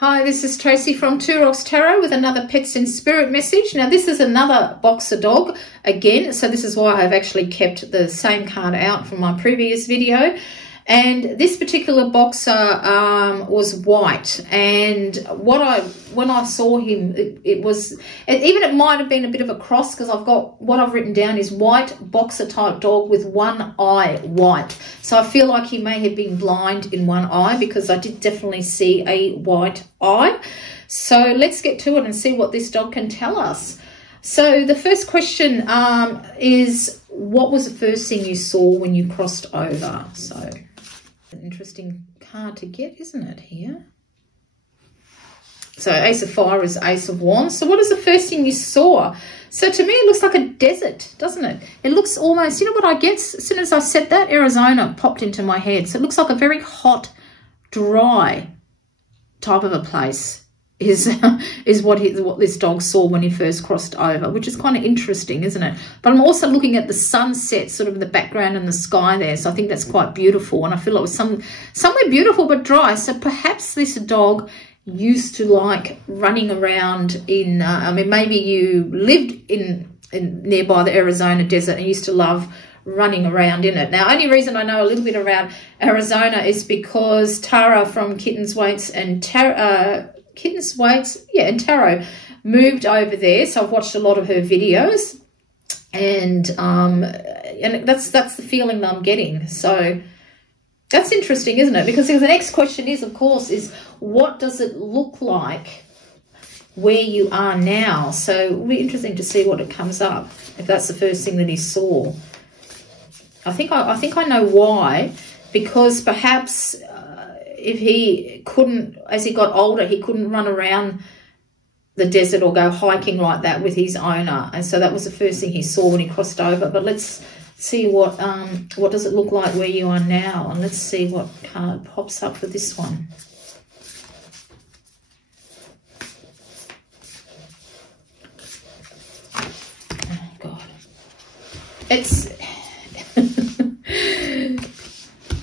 Hi, this is Tracy from Two Rocks Tarot with another Pets in Spirit message. Now, this is another boxer dog again, so this is why I've actually kept the same card out from my previous video. And this particular boxer was white, and when I saw him, it might have been a bit of a cross, because what I've written down is white boxer type dog with one eye white. So I feel like he may have been blind in one eye, because I did definitely see a white eye. So let's get to it and see what this dog can tell us. So the first question is, what was the first thing you saw when you crossed over? So an interesting card to get, isn't it, here? So Ace of Fire is Ace of Wands. So what is the first thing you saw? So to me, it looks like a desert, doesn't it? It looks almost, you know what I get? As soon as I said that, Arizona popped into my head. So it looks like a very hot, dry type of a place is what this dog saw when he first crossed over, which is kind of interesting, isn't it? But I'm also looking at the sunset sort of in the background and the sky there, so I think that's quite beautiful, and I feel it was somewhere beautiful but dry. So perhaps this dog used to like running around in I mean, maybe you lived in nearby the Arizona desert and used to love running around in it. Now, only reason I know a little bit around Arizona is because Tara from Kittens, Waits and Tarot moved over there, so I've watched a lot of her videos, and that's the feeling that I'm getting. So that's interesting, isn't it? Because the next question is, of course, is what does it look like where you are now? So it'll be interesting to see what it comes up, if that's the first thing that he saw. I think I know why, because perhaps if he couldn't, as he got older, he couldn't run around the desert or go hiking like that with his owner, and so that was the first thing he saw when he crossed over. But let's see what does it look like where you are now, and let's see what card pops up for this one. Oh God, it's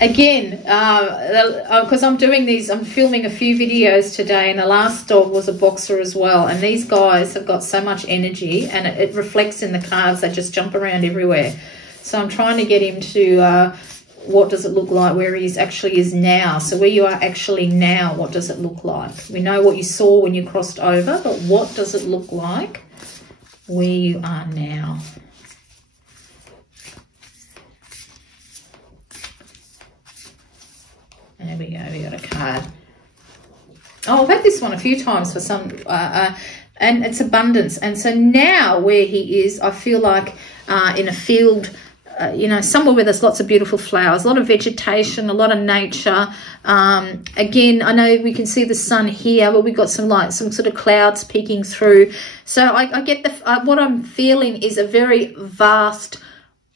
again, because I'm filming a few videos today, and the last dog was a boxer as well, and these guys have got so much energy, and it reflects in the cards. They just jump around everywhere. So I'm trying to get him to what does it look like where he actually is now. So where you are actually now, what does it look like? We know what you saw when you crossed over, but what does it look like where you are now? There we go, we got a card. Oh, I've had this one a few times for some, and it's abundance. And so now where he is, I feel like in a field, you know, somewhere where there's lots of beautiful flowers, a lot of vegetation, a lot of nature. Again, I know we can see the sun here, but we've got some sort of clouds peeking through. So I get what I'm feeling is a very vast,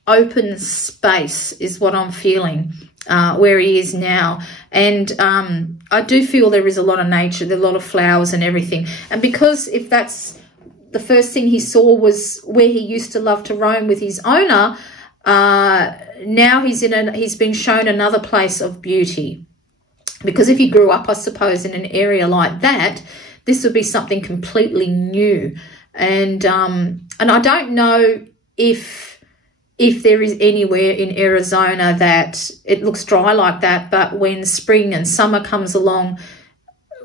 open space is what I'm feeling. Where he is now, and I do feel there is a lot of nature, there are a lot of flowers and everything. And because if that's the first thing he saw was where he used to love to roam with his owner, now he's been shown another place of beauty. Because if he grew up, I suppose, in an area like that, this would be something completely new. And I don't know if there is anywhere in Arizona that it looks dry like that, but when spring and summer comes along,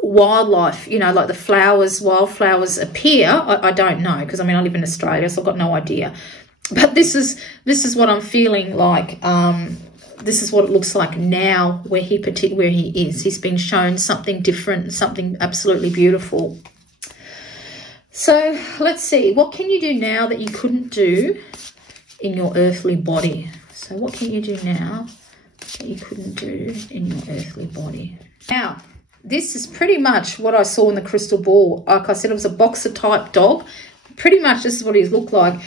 wildlife, you know, like the wildflowers appear. I don't know, because I mean, I live in Australia, so I've got no idea. But this is what I'm feeling like. This is what it looks like now where he is. He's been shown something different, something absolutely beautiful. So let's see, what can you do now that you couldn't do in your earthly body? So what can you do now that you couldn't do in your earthly body? Now, this is pretty much what I saw in the crystal ball. Like I said, it was a boxer type dog. Pretty much this is what he looked like.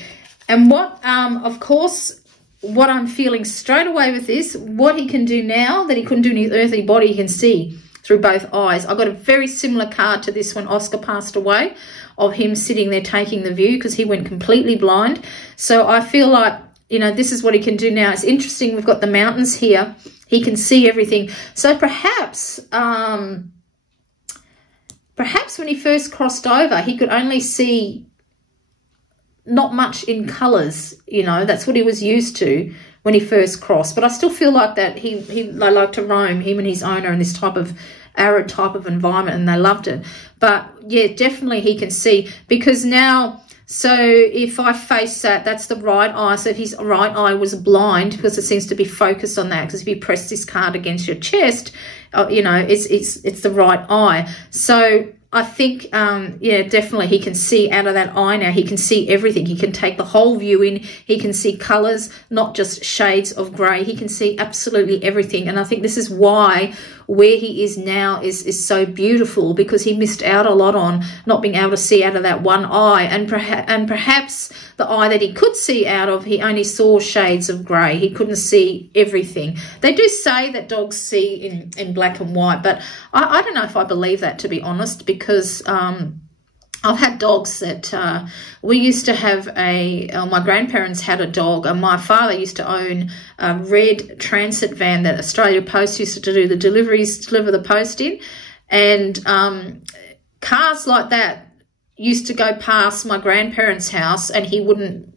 And what, of course, what I'm feeling straight away with this, what he can do now that he couldn't do in his earthly body, he can see through both eyes. I got a very similar card to this when Oscar passed away, of him sitting there taking the view, because he went completely blind. So I feel like, you know, this is what he can do now. It's interesting, we've got the mountains here. He can see everything. So perhaps perhaps when he first crossed over, he could only see not much in colours, you know. That's what he was used to when he first crossed. But I still feel like that they like to roam, him and his owner, in this type of arid type of environment, and they loved it. But yeah, definitely he can see, because now, so if I face that, that's the right eye. So if his right eye was blind, because it seems to be focused on that, because if you press this card against your chest, you know, it's the right eye. So I think, yeah, definitely he can see out of that eye now. He can see everything. He can take the whole view in. He can see colours, not just shades of grey. He can see absolutely everything. And I think this is why where he is now is so beautiful, because he missed out a lot on not being able to see out of that one eye. And perhaps the eye that he could see out of, he only saw shades of grey. He couldn't see everything. They do say that dogs see in black and white, but I don't know if I believe that, to be honest, because I've had dogs that we used to have my grandparents had a dog, and my father used to own a red transit van that Australia Post used to do the deliver the post in. And cars like that used to go past my grandparents' house and he wouldn't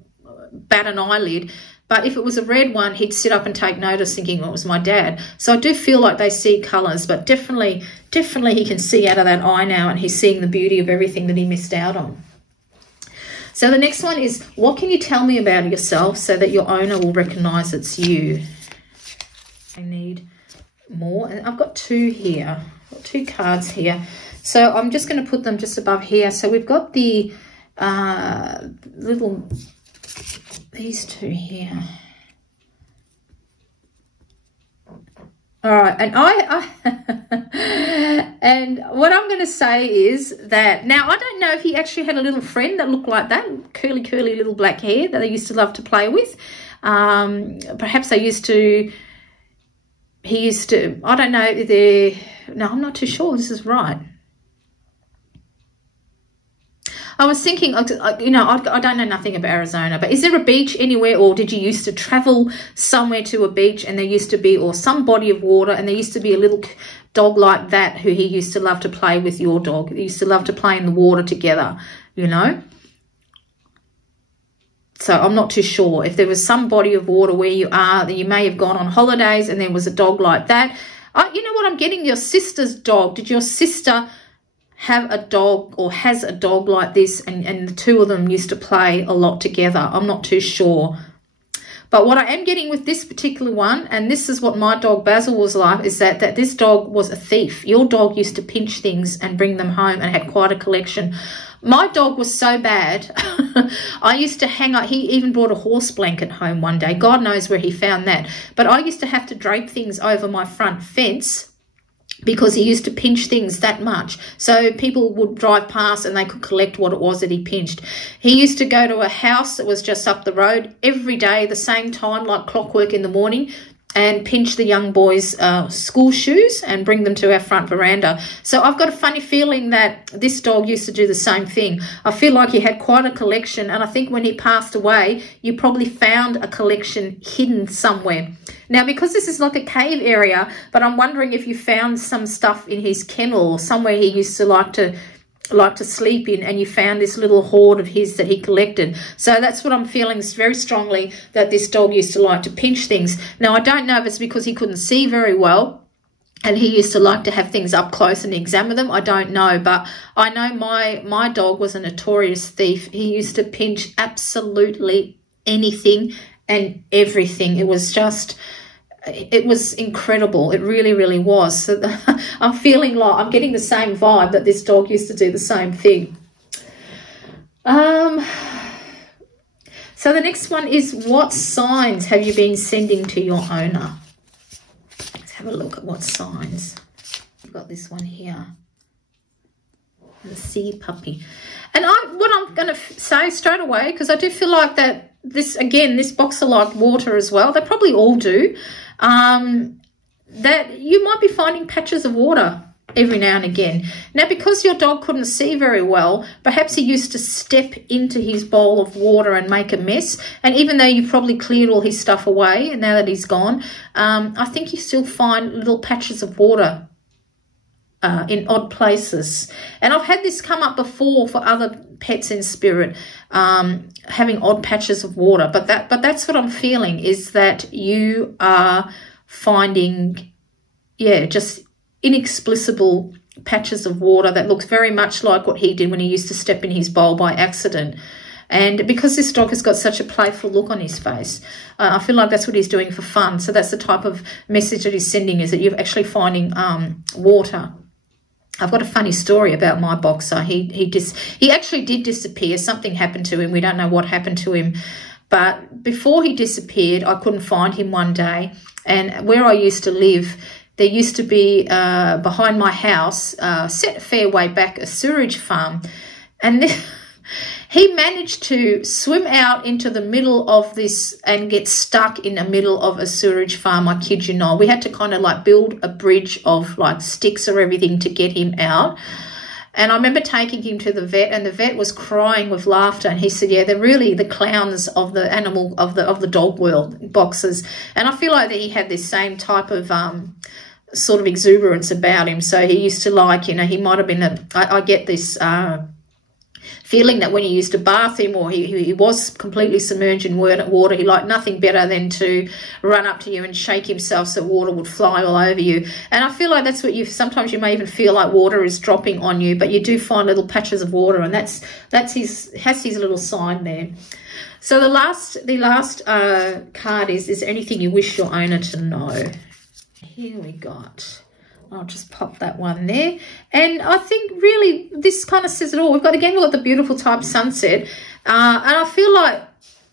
bat an eyelid. But if it was a red one, he'd sit up and take notice, thinking it was my dad. So I do feel like they see colours, but definitely he can see out of that eye now, and he's seeing the beauty of everything that he missed out on. So the next one is, what can you tell me about yourself so that your owner will recognise it's you? I need more, and I've got two here. I've got two cards here. So I'm just going to put them just above here. So we've got the these two here. All right, and and what I'm going to say is that, now I don't know if he actually had a little friend that looked like that, curly little black hair that they used to love to play with. Perhaps he used to, I don't know, no, I'm not too sure this is right. I was thinking, you know, I don't know nothing about Arizona, but is there a beach anywhere, or did you used to travel somewhere to a beach and there used to be, or some body of water, and there used to be a little dog like that who he used to love to play with your dog? He used to love to play in the water together, you know? So I'm not too sure if there was some body of water where you are, that you may have gone on holidays and there was a dog like that. You know what, I'm getting your sister's dog. Did your sister have a dog, or has a dog like this, and the two of them used to play a lot together? I'm not too sure. But what I am getting with this particular one, and this is what my dog Basil was like, is that this dog was a thief. Your dog used to pinch things and bring them home and had quite a collection. My dog was so bad, I used to hang up, he even brought a horse blanket home one day. God knows where he found that. But I used to have to drape things over my front fence because he used to pinch things that much. So people would drive past and they could collect what it was that he pinched. He used to go to a house that was just up the road every day, the same time, like clockwork in the morning, and pinch the young boys' school shoes and bring them to our front veranda. So I've got a funny feeling that this dog used to do the same thing. I feel like he had quite a collection, and I think when he passed away, you probably found a collection hidden somewhere. Now, because this is like a cave area, but I'm wondering if you found some stuff in his kennel or somewhere he used to like to sleep in, and you found this little hoard of his that he collected. So that's what I'm feeling very strongly, that this dog used to like to pinch things. Now, I don't know if it's because he couldn't see very well and he used to like to have things up close and examine them. I don't know, but I know my dog was a notorious thief. He used to pinch absolutely anything and everything. It was just, it was incredible. It really was. So I'm feeling like I'm getting the same vibe, that this dog used to do the same thing. So the next one is, what signs have you been sending to your owner? Let's have a look at what signs. We've got this one here, the sea puppy. And what I'm going to say straight away, because I do feel like that this, again, this boxer liked water as well. They probably all do. That you might be finding patches of water every now and again. Now, because your dog couldn't see very well, perhaps he used to step into his bowl of water and make a mess. And even though you probably cleared all his stuff away, and now that he's gone, I think you still find little patches of water in odd places. And I've had this come up before for other pets in spirit, having odd patches of water. But that's what I'm feeling, is that you are finding, yeah, just inexplicable patches of water that looks very much like what he did when he used to step in his bowl by accident. And because this dog has got such a playful look on his face, I feel like that's what he's doing for fun. So that's the type of message that he's sending, is that you're actually finding water. I've got a funny story about my boxer. He actually did disappear. Something happened to him. We don't know what happened to him. But before he disappeared, I couldn't find him one day. And where I used to live, there used to be, behind my house, set a fair way back, a sewerage farm. And he managed to swim out into the middle of this and get stuck in the middle of a sewerage farm. I kid you not. We had to kind of like build a bridge of like sticks or everything to get him out. And I remember taking him to the vet, and the vet was crying with laughter. And he said, yeah, they're really the clowns of the animal, of the dog world, boxers. And I feel like that he had this same type of sort of exuberance about him. So he used to, like, you know, he might have been I get this feeling that when he used to bath him, or he was completely submerged in water, he liked nothing better than to run up to you and shake himself so water would fly all over you. And I feel like that's what sometimes you may even feel like water is dropping on you, but you do find little patches of water, and has his little sign there. So the last card is there anything you wish your owner to know? Here we got, I'll just pop that one there. And I think really this kind of says it all. We've got the beautiful type sunset. And I feel like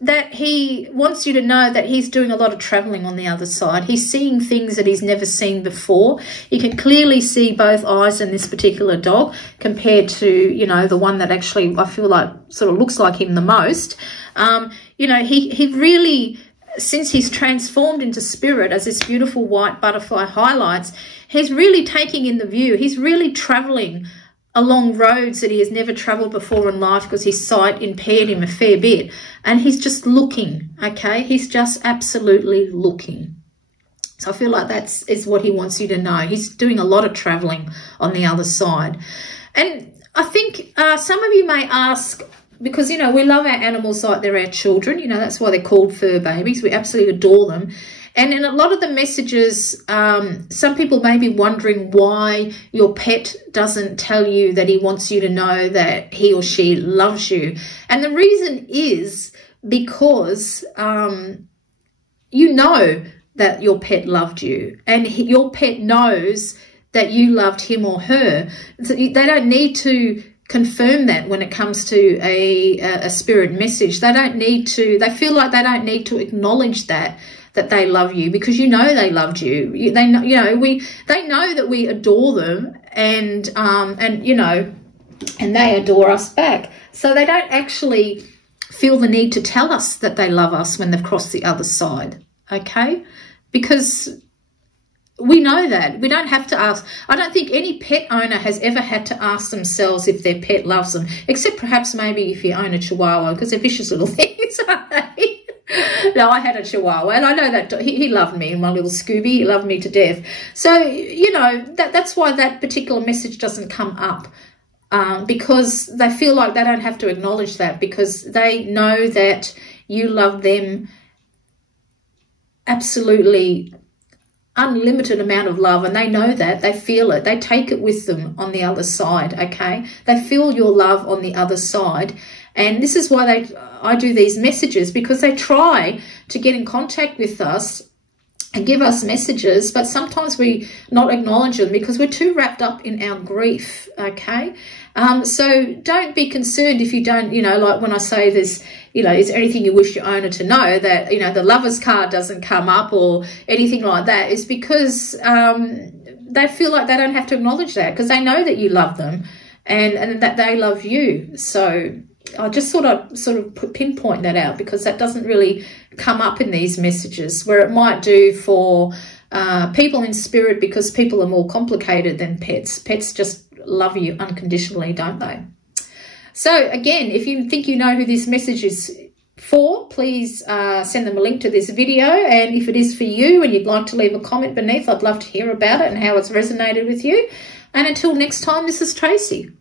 that he wants you to know that he's doing a lot of traveling on the other side. He's seeing things that he's never seen before. You can clearly see both eyes in this particular dog compared to, you know, the one that actually I feel like sort of looks like him the most. You know, he really, since he's transformed into spirit, as this beautiful white butterfly highlights, he's really taking in the view. He's really traveling along roads that he has never traveled before in life, because his sight impaired him a fair bit. And he's just looking, okay? He's just absolutely looking. So I feel like that is what he wants you to know. He's doing a lot of traveling on the other side. And I think some of you may ask, because, you know, we love our animals like they're our children. You know, that's why they're called fur babies. We absolutely adore them. And in a lot of the messages, some people may be wondering why your pet doesn't tell you that he wants you to know that he or she loves you. And the reason is because you know that your pet loved you, and your pet knows that you loved him or her. They don't need to confirm that when it comes to a spirit message. They don't need to, they feel like they don't need to acknowledge that they love you, because you know they loved you. They know, you know, they know that we adore them, and you know, and they adore us back. So they don't actually feel the need to tell us that they love us when they've crossed the other side, okay? Because we know that. We don't have to ask. I don't think any pet owner has ever had to ask themselves if their pet loves them, except perhaps maybe if you own a Chihuahua, because they're vicious little things, aren't they? No, I had a Chihuahua, and I know that he loved me, my little Scooby. He loved me to death. So, you know, that's why that particular message doesn't come up, because they feel like they don't have to acknowledge that, because they know that you love them absolutely unlimited amount of love, and they know that. They feel it. They take it with them on the other side, okay? They feel your love on the other side. And this is why I do these messages, because they try to get in contact with us and give us messages, but sometimes we not acknowledge them because we're too wrapped up in our grief, okay? So don't be concerned if you don't, you know, like when I say this, you know, is there anything you wish your owner to know, that, you know, the lover's card doesn't come up or anything like that, is because they feel like they don't have to acknowledge that, because they know that you love them and that they love you. So I just sort of pinpoint that out, because that doesn't really come up in these messages, where it might do for people in spirit, because people are more complicated than pets. Pets just love you unconditionally, don't they? So again, if you think you know who this message is for, please send them a link to this video. And if it is for you and you'd like to leave a comment beneath, I'd love to hear about it and how it's resonated with you. And until next time, this is Tracy.